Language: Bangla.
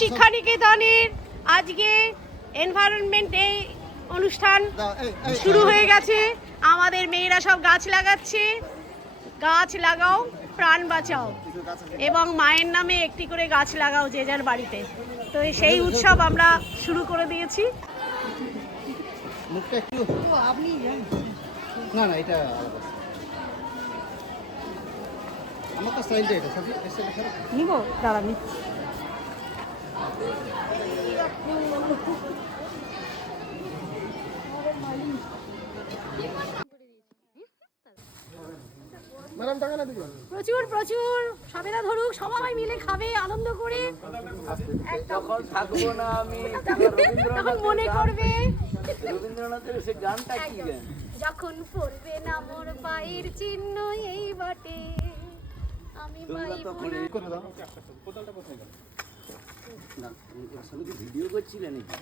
শিক্ষা নিকেতনের আজকে এনভায়রনমেন্ট ডে অনুষ্ঠান শুরু হয়ে গেছে। আমাদের মেয়েরা সব গাছ লাগাচ্ছে। গাছ লাগাও প্রাণ বাঁচাও এবং মায়ের নামে একটি করে গাছ লাগাও যে যার বাড়িতে। তো সেই উৎসব আমরা শুরু করে দিয়েছি। না না এটা আমার তো স্টাইলটা এটা সব নিব দাঁড়া নিচ্ছি। প্রচুর প্রচুর সবেদা ধরুক, সবাই মিলে খাবে, আনন্দ করে। যখন থাকবো না আমি তখন মনে করবে রবীন্দ্রনাথের সে গানটা কি গান, যখন পড়বে না মোর পায়ের চিহ্ন এই বাটে আমি করে দাও না আসলে কি ভিডিও করছিলে নাকি?